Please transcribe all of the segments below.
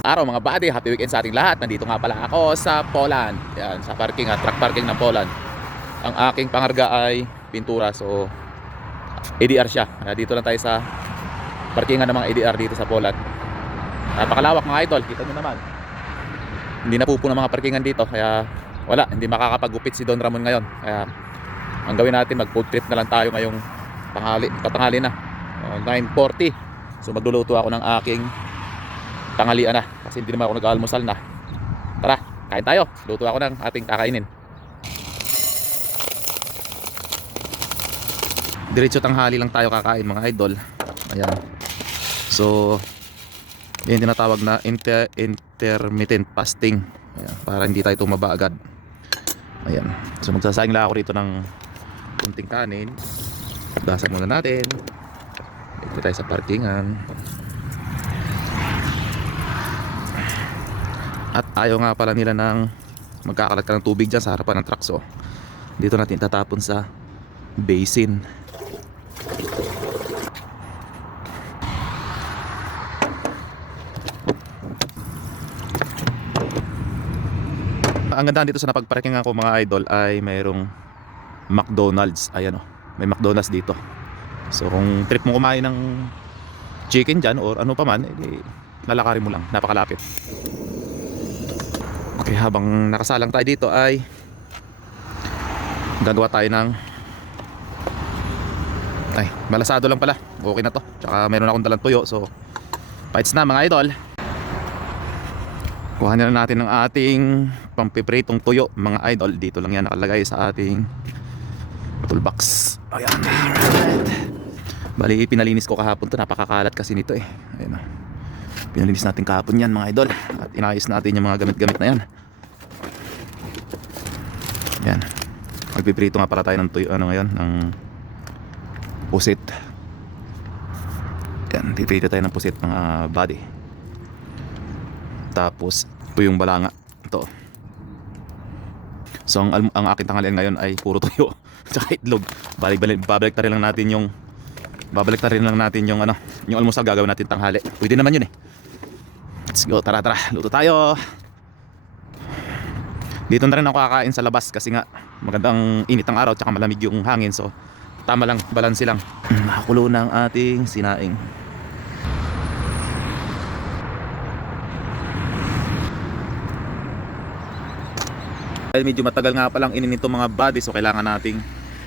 Araw mga buddy, happy weekend sa ating lahat. Nandito nga pala ako sa Poland. Yan, sa parking, truck parking ng Poland. Ang aking pangarga ay pintura, so ADR siya. Dito lang tayo sa parkingan ng mga ADR dito sa Poland. Napakalawak mga idol, kita nyo naman. Hindi napupuno mga parkingan dito, kaya wala, hindi makakapagupit si Don Ramon ngayon. Kaya ang gawin natin, mag food trip na lang tayo ngayong patanghali na, 9:40. So magluluto ako ng aking tanghalian na, kasi hindi naman ako nag-almusal na. Tara, kain tayo. Luto ako ng ating kakainin. Diretso tanghali lang tayo kakain mga idol. Ayan. So yun tinatawag na intermittent fasting. Ayan, para hindi tayo tumaba agad. Ayan. So magsasaing lang ako rito ng kunting kanin. Gasan muna natin. Dito tayo sa parkingan. At ayaw nga pala nila ng magkakalat ka ng tubig dyan sa harapan ng truck. So dito natin tatapon sa basin. Ang ganda dito sa napagparkingan ko mga idol ay mayroong McDonald's. Ayan o, may McDonald's dito. So kung trip mo kumain ng chicken dyan or ano pa man, edi lalakarin mo lang, napakalapit. Okay, habang nakasalang tayo dito ay gagawa tayo ng malasado lang pala. Okay na to. Tsaka meron akong dalang tuyo. So fights na mga idol. Kuhanin na natin ng ating pampipritong tuyo mga idol. Dito lang yan nakalagay sa ating toolbox. Ayan. Alright. Bali pinalinis ko kahapon to. Napakakalat kasi nito eh. Ayan. Pinalinis natin kahapon yan mga idol. At inayos natin yung mga gamit-gamit na yan. Yan. Magpiprito nga para tayo ng tuyo, ano ngayon, ng pusit. Yan, piprito tayo ng pusit mga body. Tapos ito yung balanga. Ito. So ang aking tanghalian ngayon ay puro tuyo tsaka itlog. Babalik na rin lang natin yung ano, yung almusal gagawin natin tanghali. Pwede naman yun eh. Let's go, tara, luto tayo. Dito na rin ako kakain sa labas kasi nga magandang init ang araw tsaka malamig yung hangin. So tama lang, balanse lang. Nakakulo na ang ating sinaing. Dahil medyo matagal nga palang inin itong mga body, so kailangan nating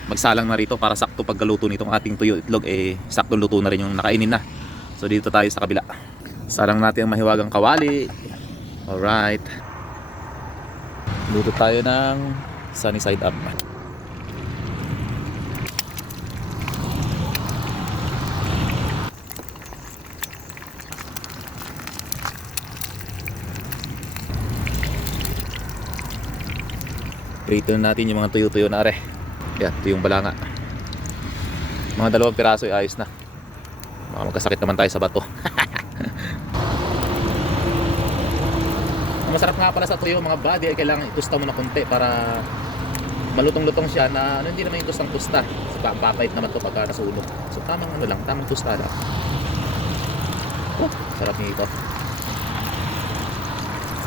magsalang na rito para sakto pagkaluto nitong ating tuyo itlog sakto luto na rin yung nakainin na. So dito tayo sa kabila. Salang natin ang mahiwagang kawali. Alright. Luto tayo ng sunny side up. Prito natin yung mga tuyo-tuyo na are. Yan, ito yung balanga. Mga 2 piraso ay ayos na. Baka magkasakit naman tayo sa bato. Masarap nga pala sa tuyo mga buddy ay kailangan itusta mo na konti para malutong-lutong siya na ano, hindi naman yung tustang-tusta. So, papait naman to pagka nasunog. So tamang ano lang, tamang tusta lang. Sarap nito.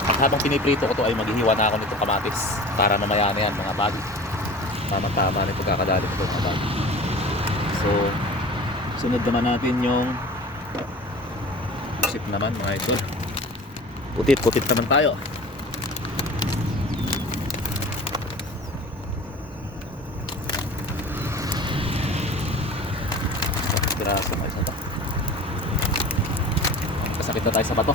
At habang piniprito ko to ay maghihiwa na ako nitong kamatis para mamaya na yan mga buddy. Tama-tama na yung pagkakadali nito mga buddy. So sunod naman natin yung pusit naman mga idol. Putit naman tayo. Piraso na isa to. Kasakit na tayo sa bato.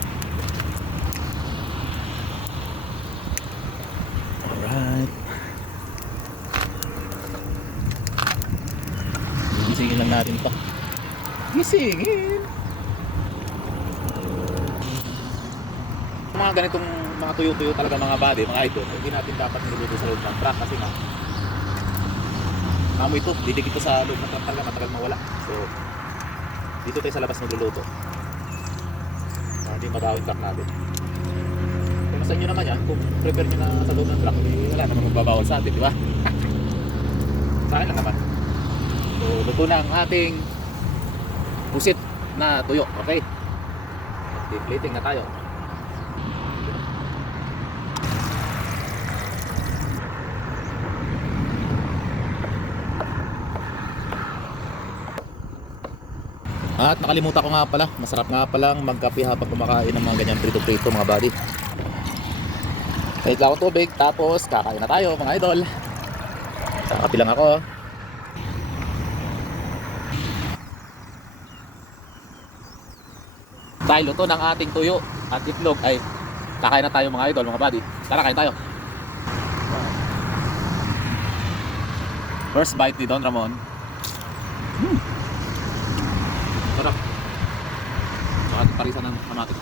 Alright. Gisingin lang natin to. Gisingin! Mga ganitong mga tuyo-tuyo talaga mga body, mga idol, hindi natin dapat niluluto sa loob ng truck kasi nga amoy ito, didikit ito sa loob ng truck talaga, matagal mawala. So dito tayo sa labas nagluluto hindi madawin truck natin. Kung sa inyo naman yan, kung prepare nyo na sa loob ng truck, wala naman magbabawal sa atin, di ba? Sa akin lang naman. So luto na ang ating pusit na tuyo, okay? Plating na tayo. At nakalimutan ko nga pala, masarap nga palang magkape habang kumakain ng mga ganyan prito-prito mga buddy. Kahit lang ako tubig, tapos kakain na tayo mga idol. Kape lang ako. Dahil luto ng ating tuyo at itlog ay kakain na tayo mga idol, mga buddy. Tara, kain tayo. First bite ni Don Ramon. Sarap. Sa ating parisan ng kamatis.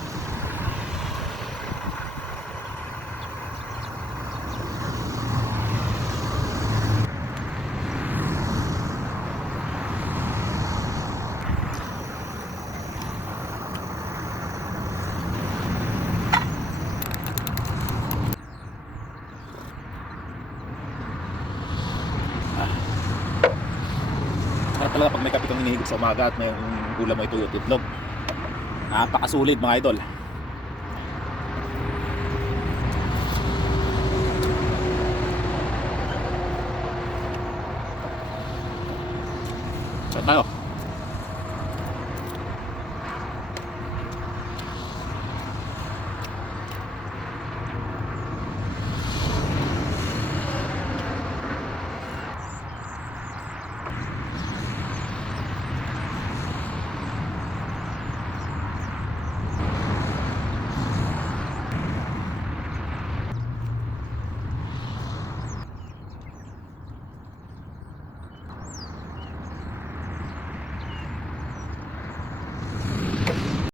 Sarap talaga pag may kape kang hinihigop sa umaga at may ulam mo ituyo at itlog. Napakasulit mga idol. Saan tayo?